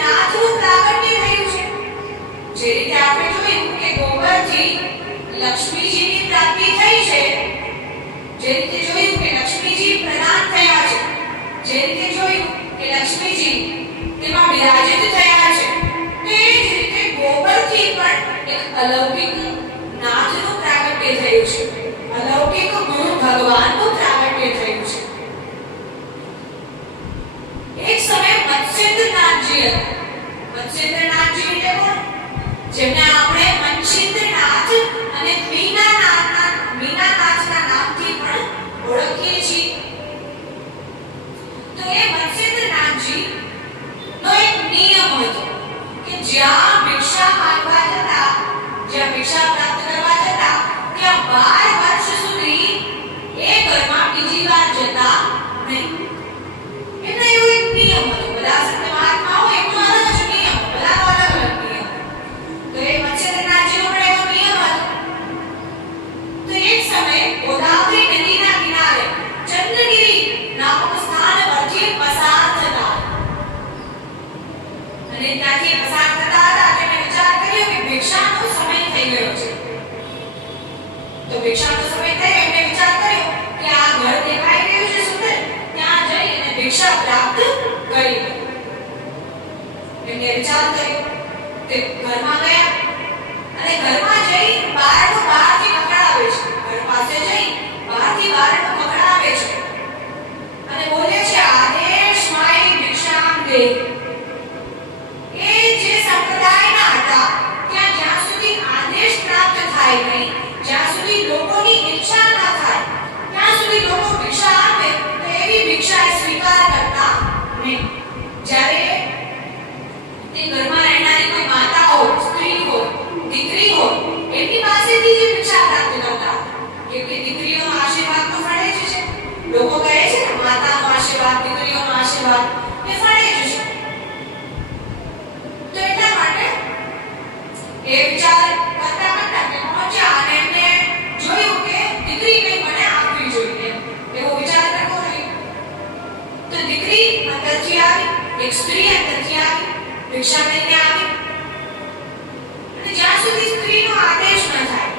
નાથનું પ્રાગટ્ય થયું છે. જે રીતે આપણે જોયું કે ગોબરથી લક્ષ્મીજીની પ્રાપ્તિ થઈ છે, જે રીતે જોયું કે લક્ષ્મીજી પ્રદાન થયા છે, જે રીતે જોયું કે લક્ષ્મીજી તેમાં વિરાજિત થયા છે, તે જ રીતે ગોબરથી પણ એક અલૌકિક નાથનું પ્રાગટ્ય થયું છે, અલૌકિક ગુરુ ભગવાનનું પ્રાગટ્ય થયું છે. એક સમય મત્સ્યેન્દ્રનાથજી હતા. મત્સ્યેન્દ્રનાથજી એટલે કોણ? જેમને આપણે મચ્છિન્દ્રનાથ અને મીનાનાથના નામથી પણ ઓળખીએ છીએ. તો એ મત્સ્યેન્દ્રનાથજી નો એક નિયમ હતો કે જ્યાં ભિક્ષા માંગવા જતા, જ્યાં ભિક્ષા પ્રાપ્ત કરવા જતા, ત્યાં 12 વર્ષ સુધી એ ઘરમાં બીજી વાર જતા નહીં. એનો એવો એક નિયમ હતો. બધા સંત મહાત્માઓ એમનો અલગ જ નિયમ, બધા અલગ અલગ નિયમ. તો એ મત્સ્યેન્દ્રનાથજીનો પણ એવો નિયમ હતો. તો એક સમયે ગોદાવરી નદીના કિનારે ચંદ્રગિરી નામક સ્થાન પરથી પસાર થતા અને ત્યાંથી પસાર થતા હતા. તેમણે વિચાર કર્યો કે ભિક્ષાનો સમય થઈ ગયો છે. તો ભિક્ષાનો સમય થયો, એમણે વિચાર કર્યો કે આ ઘર દેખાઈ રહ્યું છે સુંદર, ત્યાં જઈ અને ભિક્ષા પ્રાપ્ત કરી. એમણે વિચાર કર્યો, તે ઘરમાં ગયા અને ઘરમાં જઈ બારણું બહારથી ખખડાવે છે. ઘર પાસે જઈ બહારથી બારણું ખખડાવે છે અને બોલે છે, આદેશ માય ભિક્ષામ દે. એ જે સંપ્રદાયના હતા ત્યાં જ્યાં સુધી આદેશ પ્રાપ્ત થાય નહીં, જ્યાં સુધી લોકોની ઈચ્છા ન થાય, ત્યાં સુધી લોકો ભિક્ષા આપે તો એવી ભિક્ષા સ્વીકાર કરતા નહીં. જ્યારે તે ઘરમાં રહેનારી કોઈ માતા હોય, સ્ત્રી હોય, દીકરી હોય, એમની પાસેથી જે ભિક્ષા પ્રાપ્ત કરતા, કેમ કે દીકરીઓનો આશીર્વાદ તો ફળે જ છે. લોકો કહે છે ને, માતાનો આશીર્વાદ, દીકરીઓનો આશીર્વાદ એ ફળે જ છે. તો એટલા માટે એ વિચાર કરતા કરતા કે પહોંચ્યા અને એમને જોયું કે દીકરી કઈ મને આપવી જોઈએ, એવો વિચાર કરવો રહ્યો. તો દીકરી અંદરથી આવી, એક સ્ત્રી અંદરથી આવી, ભિક્ષા લઈને આવી. અને જ્યાં સુધી સ્ત્રીનો આદેશ ન થાય,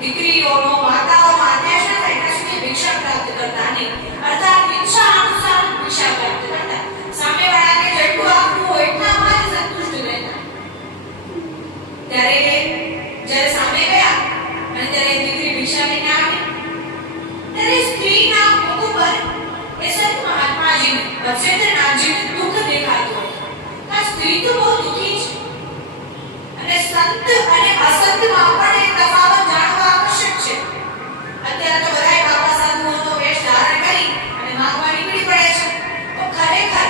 દીકરીઓનો, માતાઓનો આદેશ ન થાય, ત્યાં સુધી ભિક્ષા પ્રાપ્ત કરતા નહીં. અર્થાત ઈચ્છા અનુસાર ભિક્ષા પ્રાપ્ત કરતા. સામેવાળાને જેટલું આપવું હોય એટલામાં જ સંતુષ્ટ રહેતા. ત્યારે જ્યારે સામે ગયા અને ત્યારે દીકરી ભિક્ષા લઈને આવી, ત્યારે સ્ત્રીના મુખ ઉપર એ સંત મહાત્માજી મત્સ્યેન્દ્રનાથજીને દુઃખ દેખાતું હતું. આ સ્ત્રી તો બહુ દુઃખી છે. અને સંત અને અસંતમાં પણ એ તફાવત જાણવા આવશ્યક છે. અત્યારે તો બધાય બાબા સાધુઓનો વેશ ધારણ કરી અને માંગવા નીકળી પડે છે. તો ખરેખર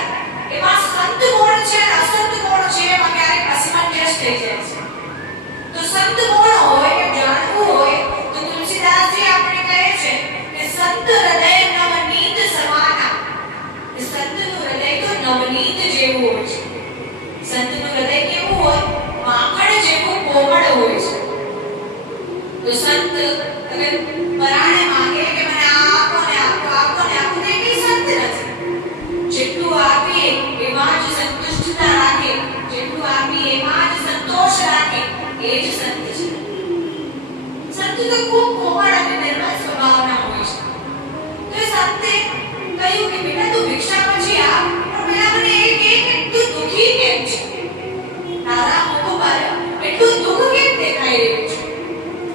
એમાં સંત કોણ છે અને અસંત કોણ છે એમાં ક્યારેક અસમંજસ થઈ જાય છે. તો સંત કોણ હોય એ જાણવું હોય તો તુલસીદાસજી આપણે કહે છે કે સંત હૃદય નવનીત સમાના. સંતનું હૃદય તો નવનીત જેવું હોય છે. સંતનું હૃદય કેવું હોય? માખણ જેવું કોમળ હોય છે. તો સંત અગર પરાણે માંગે કે મને આ આપો ને આપો, આપો ને આપો, તો એ કઈ સંત નથી. જેટલું આપીએ એમાં જ સંતુષ્ટતા રાખે, જેટલું આપીએ એમાં જ સંતોષ રાખે, એ જ સંત છે. સંત તો ખૂબ કોમળ અને નિર્મળ સ્વભાવના હોય છે. તો એ સંતે કહ્યું કે બેટા તું ભિક્ષા પછી આપ, પણ પેલા મને એ કહે કે તું દુઃખી કેમ છે? તારા મુખ પર એટલું દુઃખ કેમ દેખાઈ રહ્યું છે?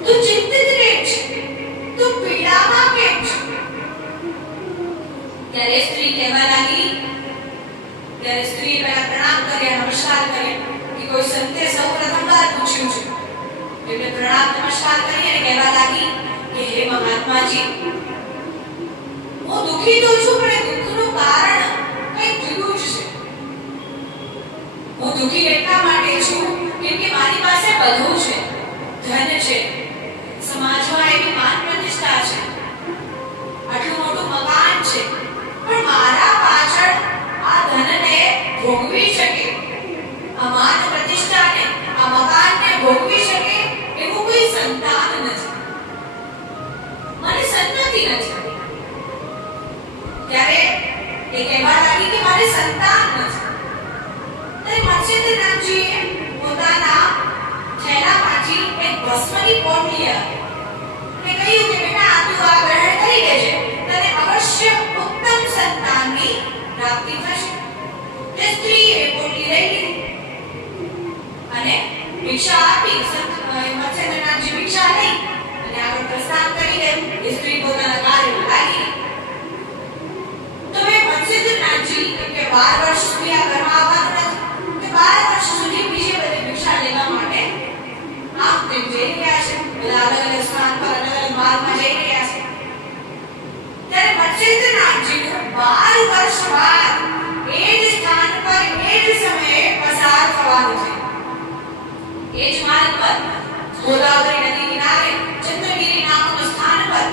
તું ચિંતિત કેમ છે? તું પીડામાં કેમ છે? ત્યારે સ્ત્રી કહેવા લાગી, ત્યારે સ્ત્રી પહેલા પ્રણામ કર્યા, નમસ્કાર કર્યા કે કોઈ સંતે સૌ પ્રથમવાર પૂછ્યું છે. એટલે પ્રણામ નમસ્કાર કરી અને કહેવા લાગી કે હે મહાત્માજી, હું દુઃખી તો છું, પણ એ દુઃખનું કારણ કંઈક જુદું જ છે. હું દુઃખી એટલા માટે છું કેમ કે મારી પાસે બધું છે, ધન છે, સમાજમાં એવી માન પ્રતિષ્ઠા છે, આટલું મોટું મકાન છે, પણ મારા પાછળ આ ધનને ભોગવી શકે, આ માન પ્રતિષ્ઠાને, આ મકાનને ભોગવી શકે એવું કોઈ સંતાન નથી. મને સંતતિ નથી. ત્યારે એ કહેવા લાગી કે મારે સંતાન નથી. ત્યારે અને ભિક્ષા આપી. મત્સ્યેન્દ્રનાથજી ભિક્ષા લઈ અને આગળ પ્રસ્થાન કરી દે. એ સ્ત્રી પોતાના કાર્યમાં લાગી. તો એ મત્સ્યેન્દ્રનાથજી કે 12 વર્ષ સુધી આ ઘરમાં આવવાનું નથી, કે 12 વર્ષ સુધી બીજે બધે ભિક્ષા લેવા માટે આમ તેમ જઈ રહ્યા છે. બધા અલગ અલગ સ્થાન પર અલગ અલગ માર્ગમાં જઈ રહ્યા છે. ત્યારે મત્સ્યેન્દ્રનાથજીનું 12 વર્ષ બાદ એ જ સ્થાન પર એ જ સમયે પસાર થવાનું છે. એ જ માર્ગ પર ગોદાવરી નદી કિનારે ચંદ્રગિરી નામનું સ્થાન પર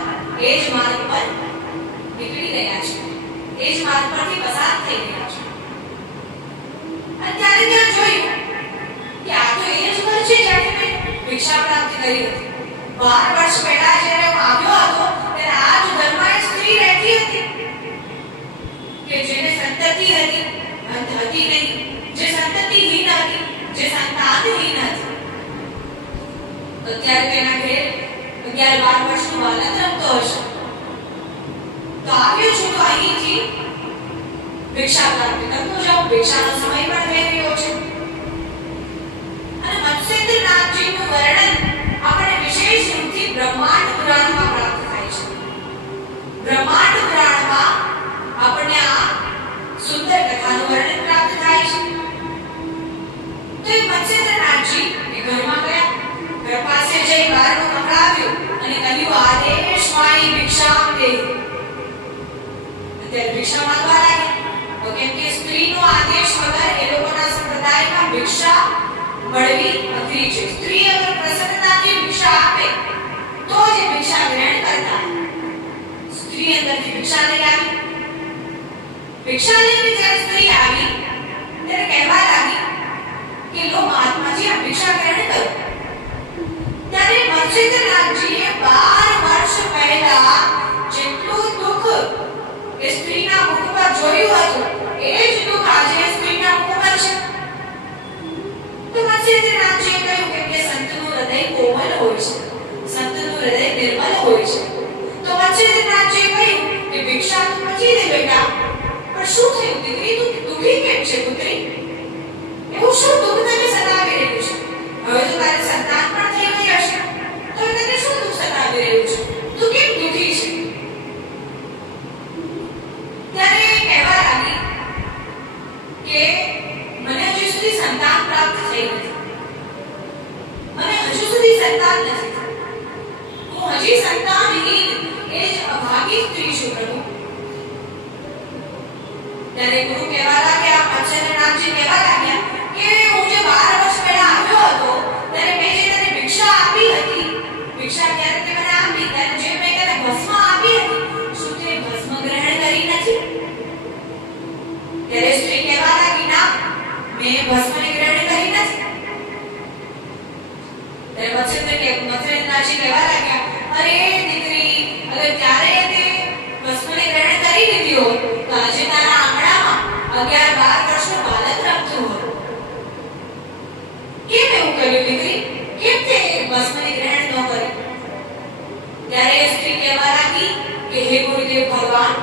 એ જ માર્ગ પર નીકળી રહ્યા છે. એ જ માર્ગ પરથી પસાર થઈ રહ્યા છે. અત્યારે ત્યાં જોયું કે આ તો એ જ ઘર છે જ્યાં મેં ભિક્ષા પ્રાપ્ત કરી હતી. 12 વર્ષ પહેલા જ્યારે હું આવ્યો હતો ત્યારે આ જ ઘરમાં એક સ્ત્રી રહેતી હતી કે જેને સંતતિ હતી, અંત હતી નહીં, જે સંતતિહીન હતી, જે સંતાનહીન હતી. અત્યારે તેના ઘરે 11-12 વર્ષનું બાળક રમતો હશે. તો આવ્યો છું તો અહીંથી ભિક્ષા પ્રાપ્ત કરતો જાઉં. ભિક્ષાનો સમય પણ થઈ રહ્યો છે. અને મત્સ્યેન્દ્રનાથજીનું વર્ણન આપણે વિશેષ રૂપથી બ્રહ્માંડ પુરાણમાં પ્રાપ્ત થાય છે. બ્રહ્માંડ પુરાણમાં આપણને આ સુંદર કથાનું વર્ણન પ્રાપ્ત થાય છે. તો એ મત્સ્યેન્દ્રનાથજી એ ઘરમાં ગયા. ઘર પાસે જઈ બારણું ખખડાવ્યું અને કહ્યું, આદેશ માઈ ભિક્ષામ દેહી. અત્યારે ભિક્ષા માંગવા લાગે. તો કેમ કે સ્ત્રીનો આદેશ વગર એ લોકોના સંપ્રદાયમાં ભિક્ષા મળવી અઘરી છે. સ્ત્રી અગર પ્રસન્નતાથી ભિક્ષા આપે તો જ ભિક્ષા ગ્રહણ કરતા. સ્ત્રી અંદરથી ભિક્ષા લઈ આવી. ભિક્ષા લઈને જ્યારે સ્ત્રી આવી ત્યારે કહેવા લાગી કે લો મહાત્માજી આ ભિક્ષા ગ્રહણ કરો. ત્યારે મત્સ્યેન્દ્રનાથજીએ 12 વર્ષ પહેલા જેટલું દુઃખ એ સ્ત્રીના મુખ પર જોયું હતું એ જ દુઃખ આજે સ્ત્રીના મુખ પર છે. તો મત્સ્યેન્દ્રનાથજીએ કહ્યું કે સંતનું હૃદય કોમલ હોય છે, સંતનું હૃદય નિર્મલ હોય છે. તો મત્સ્યેન્દ્રનાથજીએ કહ્યું કે ભિક્ષા તું પછી દે બેટા. પણ શું થયું દીકરી, તું દુઃખી કેમ છે પુત્રી? એવું શું દુઃખ તને સતાવી રહ્યું છે? હવે તો તારે સંતાન પણ થઈ ગઈ હશે, તો તને શું દુઃખ સતાવી રહ્યું છે? તું કેમ દુઃખી છે? ત્યારે કહેવા લાગી કે મને હજુ સુધી સંતાન પ્રાપ્ત થઈ નથી. મને હજુ સુધી સંતાન નથી. હું હજી સંતાનહીન એ જ અભાગી સ્ત્રી છું પ્રભુ. ત્યારે ગુરુ કહેવા લાગ્યા, મત્સ્યેન્દ્રનાથજી કહેવા લાગ્યા કે હું જે 12 વર્ષ પહેલા આવ્યો હતો ત્યારે મેં જે તને ભિક્ષા આપી હતી, ભિક્ષા ત્યારે તે મને આપી, ત્યારે જે મેં તને ભસ્મ આપી હતી, શું તે ભસ્મ ગ્રહણ કરી નથી? ત્યારે સ્ત્રી કહેવા લાગી, ના મેં ભસ્મને ગ્રહણ કરી નથી. ત્યારે મત્સ્યેન્દ્રનાથજી કહેવા લાગ્યા, અરે દીકરી, અગર ત્યારે તે ભસ્મને ગ્રહણ કરી લીધી હોત તો આજે તારા આંગણામાં 11-12 વર્ષનું બાળક રમતું હોત. કેમ એવું કર્યું દીકરી? કેમ તે ભસ્મને ગ્રહણ ન કરી? ત્યારે સ્ત્રી કહેવા લાગી કે હે ગુરુદેવ ભગવાન,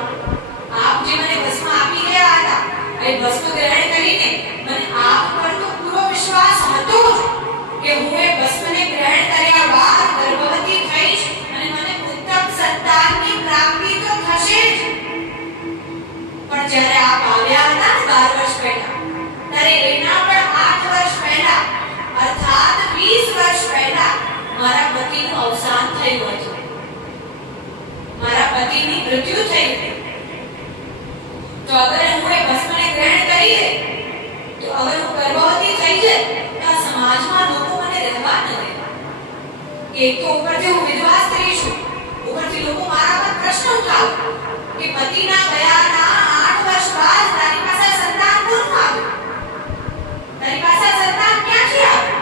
આપ જે મને ભસ્મ આપી ગયા હતા, એ ભસ્મ ગ્રહણ કરીને મને આપ પર તો પૂરો વિશ્વાસ હતો કે હું એ ભસ્મને ગ્રહણ કર્યા બાદ ગર્ભવતી થઈશ અને મને ઉત્તમ સંતાનની પ્રાપ્તિ તો થશે જ. પણ જ્યારે આપ આવ્યા હતા 12 વર્ષ પહેલા, ત્યારે એના પણ 8 વર્ષ પહેલા, અર્થાત 20 વર્ષ પહેલા મારા પતિનું અવસાન થયું હતું. મારા પતિની મૃત્યુ થઈ હતી. તો અગર હું એ ભસ્મને ગ્રહણ કરી લે, તો અગર હું ગર્ભવતી થઈ જાય તો આ સમાજમાં લોકો મને રહેવા ન દે. એક તો ઉપરથી હું વિધવા સ્ત્રી છું, ઉપરથી લોકો મારા પર પ્રશ્ન ઉઠાવે કે પતિના ગયાના 8 વર્ષ બાદ તારી પાસે સંતાન કોણ આવ્યું? તારી પાસે સંતાન ક્યાંથી આવ્યું?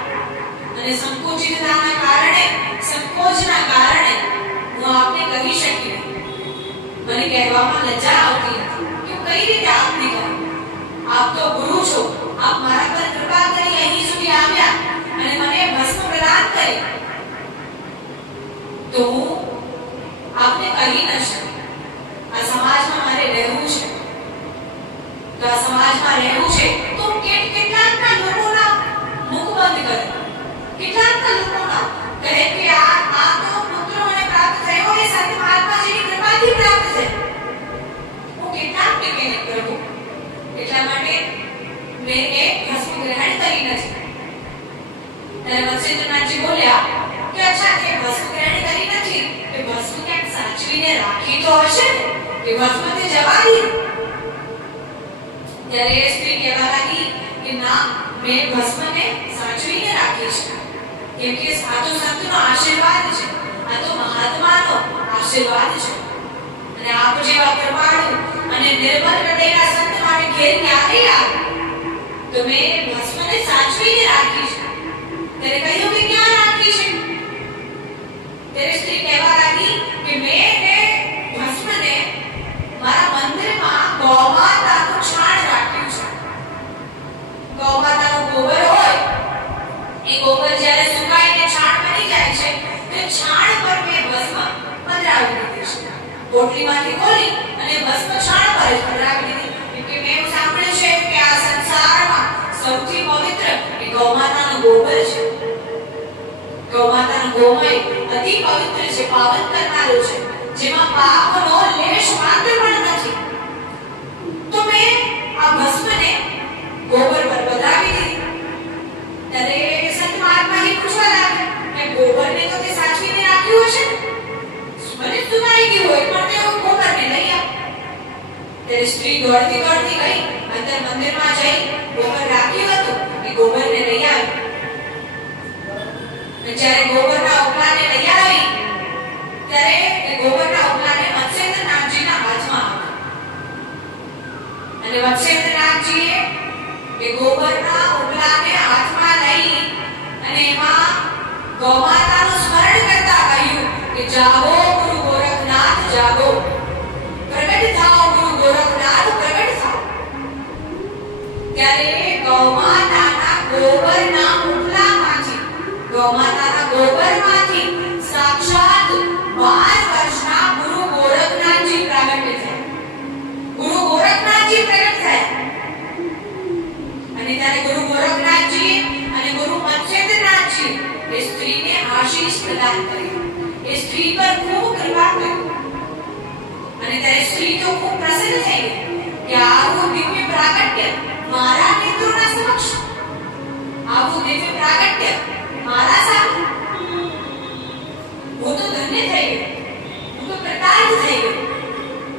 અને સંકોચિતતાના કારણે, સંકોચના કારણે હું આપને કહી શકી નહીં. મને કહેવામાં લજ્જા આવતી નથી કે હું કઈ રીતે આપને કહું. આપ તો ગુરુ છો, આપ મારા પર કૃપા કરી અહીં સુધી આવ્યા અને મને ભસ્મ પ્રદાન કરી, તો હું આપને કહી ન શકું. આ સમાજમાં મારે રહેવું કેટલાક લોકોના કહે કે આ તો પુત્રો મને પ્રાપ્ત થયો એ સંત મહાત્માજીની કૃપાથી પ્રાપ્ત છે. હું કેટલાક ટીકે કરું એટલા માટે મેં એક ભસ્મ ગ્રહણ કરી નથી. ત્યારે વત્સેન્દ્રનાથજી બોલ્યા કે અચ્છા તે ભસ્મ ગ્રહણ કરી નથી, એ ભસ્મ ક્યાંક સાચવીને રાખી તો હશે ને, એ ભસ્મ તે જવા દીધી. ત્યારે એ સ્ત્રી કહેવા લાગી કે ના, મેં ભસ્મને સાચવીને રાખી છે, કેમ કે આ તો સંતનો આશીર્વાદ છે, આ તો મહાત્માનો આશીર્વાદ છે. અને આપ જેવા કૃપાળુ અને નિર્મળ હૃદયના સંત મારે ઘેર ક્યારે આવે, તો મેં ભસ્મને સાચવીને રાખી છે. ત્યારે કહ્યું કે ક્યાં રાખી છે? ત્યારે સ્ત્રી કહેવા લાગી કે મેં એ ભસ્મને મારા મંદિરમાં ગૌમાતાનું છાણ રાખ્યું છે. ગૌમાતાનું ગોબર હોય, એ ગોબર જ્યારે સુકાઈને છાણ બની જાય છે, તો છાણ પર મેં ભસ્મ પધરાવી દીધી છે. પોટલીમાંથી ખોલી અને ભસ્મ છાણ પર જ પધરાવી દીધી, કે મેં સાંભળ્યું છે કે આ સંસારમાં સૌથી પવિત્ર એ ગૌમાતાનું ગોબર છે. ગૌમાતાનું ગોમય અતિ પવિત્ર છે, પાવન કરનારું છે, જેમાં પાપનો લેશ માત્ર પણ નથી. તો મેં આ ભસ્મને ગોબર પર પધરાવી દીધી. ત્યારે સંત મહાત્માજી પૂછવા લાગ્યા કે ગોબરને તો તે સાચવીને રાખ્યું હશે, મને સુનાઈ ગયું હોય પણ તે ગોબરને લઈ આવ. ત્યારે સ્ત્રી દોડતી દોડતી ગઈ, અંદર મંદિરમાં જઈ ગોબર રાખ્યું હતું એ ગોબરને લઈ આવી. જ્યારે ગોબરના ઉપલાને લઈ આવી ત્યારે એ ગોબરના ઉપલાને વત્સેન્દ્રનાથજીના હાથમાં આપ્યો. અને વત્સેન્દ્રનાથજીએ એ ગોબરના ઉપલાને હાથમાં લઈ અને એમાં ગૌમાતાનું સ્મરણ કરતા કહ્યું કે જાગો ગુરુ ગોરખનાથ જાગો, પ્રગટ થાઓ ગુરુ ગોરખનાથ પ્રગટ થાઓ. ત્યારે ગૌમાતાના ગોબરના ઉપલામાંથી, ગૌમાતાના ગોબરમાંથી સાક્ષાત 12 વર્ષના ગુરુ ગોરખનાથજી પ્રગટ થયા. ગુરુ ગોરખનાથજી પ્રગટ થયા. અને ત્યારે ગુરુ ગોરખનાથજી અને ગુરુ વત્સેન્દ્રનાથજી એ સ્ત્રીને આશીષ પ્રદાન કર્યા. એ સ્ત્રી પર ખૂબ કૃપા કરી. અને ત્યારે સ્ત્રી તો ખૂબ પ્રસન્ન થઈ ગઈ કે આવું દિવ્ય પ્રાગટ્ય મારા નેત્રોના સમક્ષ, આવું દિવ્ય પ્રાગટ્ય મારા સામે, હું તો ધન્ય થઈ ગઈ, હું તો કૃતાર્થ થઈ ગઈ,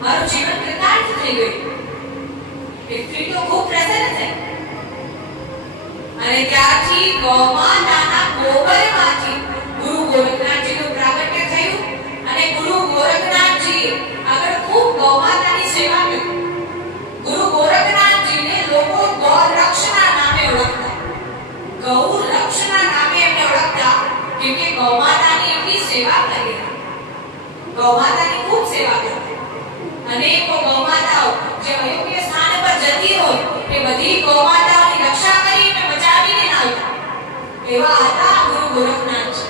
મારું જીવન કૃતાર્થ થઈ ગયું. એ સ્ત્રી તો ખૂબ પ્રસન્ન થઈ. અને ત્યારથી ગૌમાતાના ગોબરમાંથી ગુરુ ગોરખનાથજીનું પ્રાગટ્ય થયું. અને ગુરુ ગોરખનાથજી આગળ ખૂબ ગૌમાતાની સેવા કરી. ગુરુ ગોરખનાથજીને લોકો ગૌરક્ષના નામે ઓળખતા. ગૌરક્ષના નામે એમને ઓળખતા, કેમ કે ગૌમાતાની એમની સેવા કરી. ગૌમાતાની ખૂબ સેવા કરી. અનેકો ગૌમાતાઓ જે અયોગ્ય સ્થાન પર જતી હોય એ બધી ગૌમાતાઓની રક્ષા કરીને બચાવીને લાવતા. એવા હતા ગુરુ ગોરખનાથજી.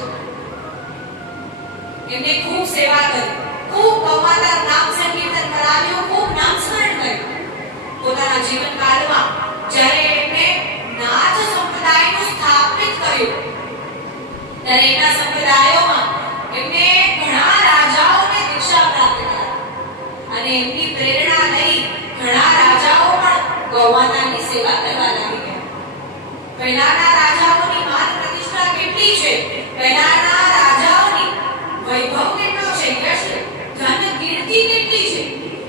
એમને ખૂબ સેવા કરી, ખૂબ ગૌમાતાનું નામ સંકીર્તન કરાવ્યું, ખૂબ નામ સ્મરણ કર્યું. પોતાના જીવનકાળમાં જ્યારે એમને નાથ સંપ્રદાયનું સ્થાપિત કર્યું, ત્યારે એના સંપ્રદાયોમાં એમને ઘણા રાજાઓને દીક્ષા પ્રાપ્ત કરાવી. અને એમની પ્રેરણા લઈ ઘણા રાજાઓ પણ ગૌમાતાની સેવા કરવા લાગી ગયા. પહેલાના રાજાઓની માન પ્રતિષ્ઠા કેટલી છે, પહેલાના રાજાઓની વૈભવ કેટલો છે, યશ ધન કીર્તિ કેટલી છે,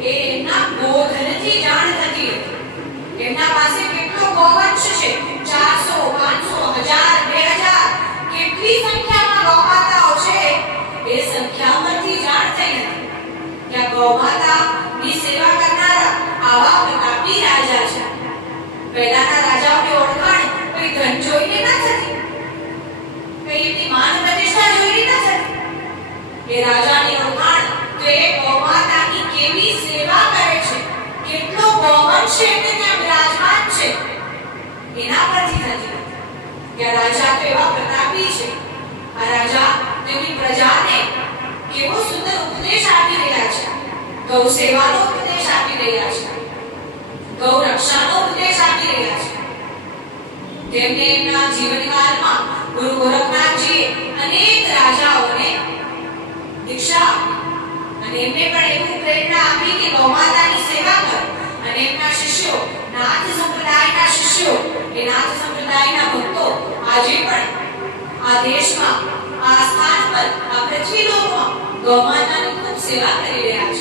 એ એમના ગોધનથી જાણ થતી હતી. એમના પાસે કેટલો ગોવંશ છે, 400 500 1000 2000 કેટલી સંખ્યામાં ગૌમાતાઓ છે, એ સંખ્યામાંથી જાણ થઈ હતી કે ગૌમાતાની સેવા કરનારા આવા પ્રતાપી રાજા છે. પહેલાના રાજાઓની ઓળખાણ કોઈ ધન જોઈને ન થતી, કઈ એમની માન પ્રતિષ્ઠા જોઈને ન થતી. એ રાજાની ઓળખાણ તો એ ગૌમાતાની કેવી સેવા કરે છે, કેટલો ગૌવંશ એમને ત્યાં બિરાજમાન છે, એના પરથી થતી. કે રાજા તો એવા પ્રતાપી છે, આ રાજા તેમની પ્રજાને કેવો સુંદર ઉપદેશ આપી રહ્યા છે. ગૌ સેવાનો ઉપદેશ આપી રહ્યા છે, ગૌ રક્ષાનો ઉપદેશ આપી રહ્યા છે. તેમને એમના જીવનકાળમાં ગુરુ ગોરખનાથજીએ અનેક રાજાઓને દીક્ષા આપી અને એમને પણ એવું પ્રેરણા આપી કે ગૌમાતાની સેવા કરો અને એમના શિષ્યો નાથ સંપ્રદાયના શિષ્યો એ નાથ સંપ્રદાયના ભક્તો આજે પણ આ દેશમાં આ સ્થાન પર આ પૃથ્વી લોકમાં ગૌમાતાની ખૂબ સેવા કરી રહ્યા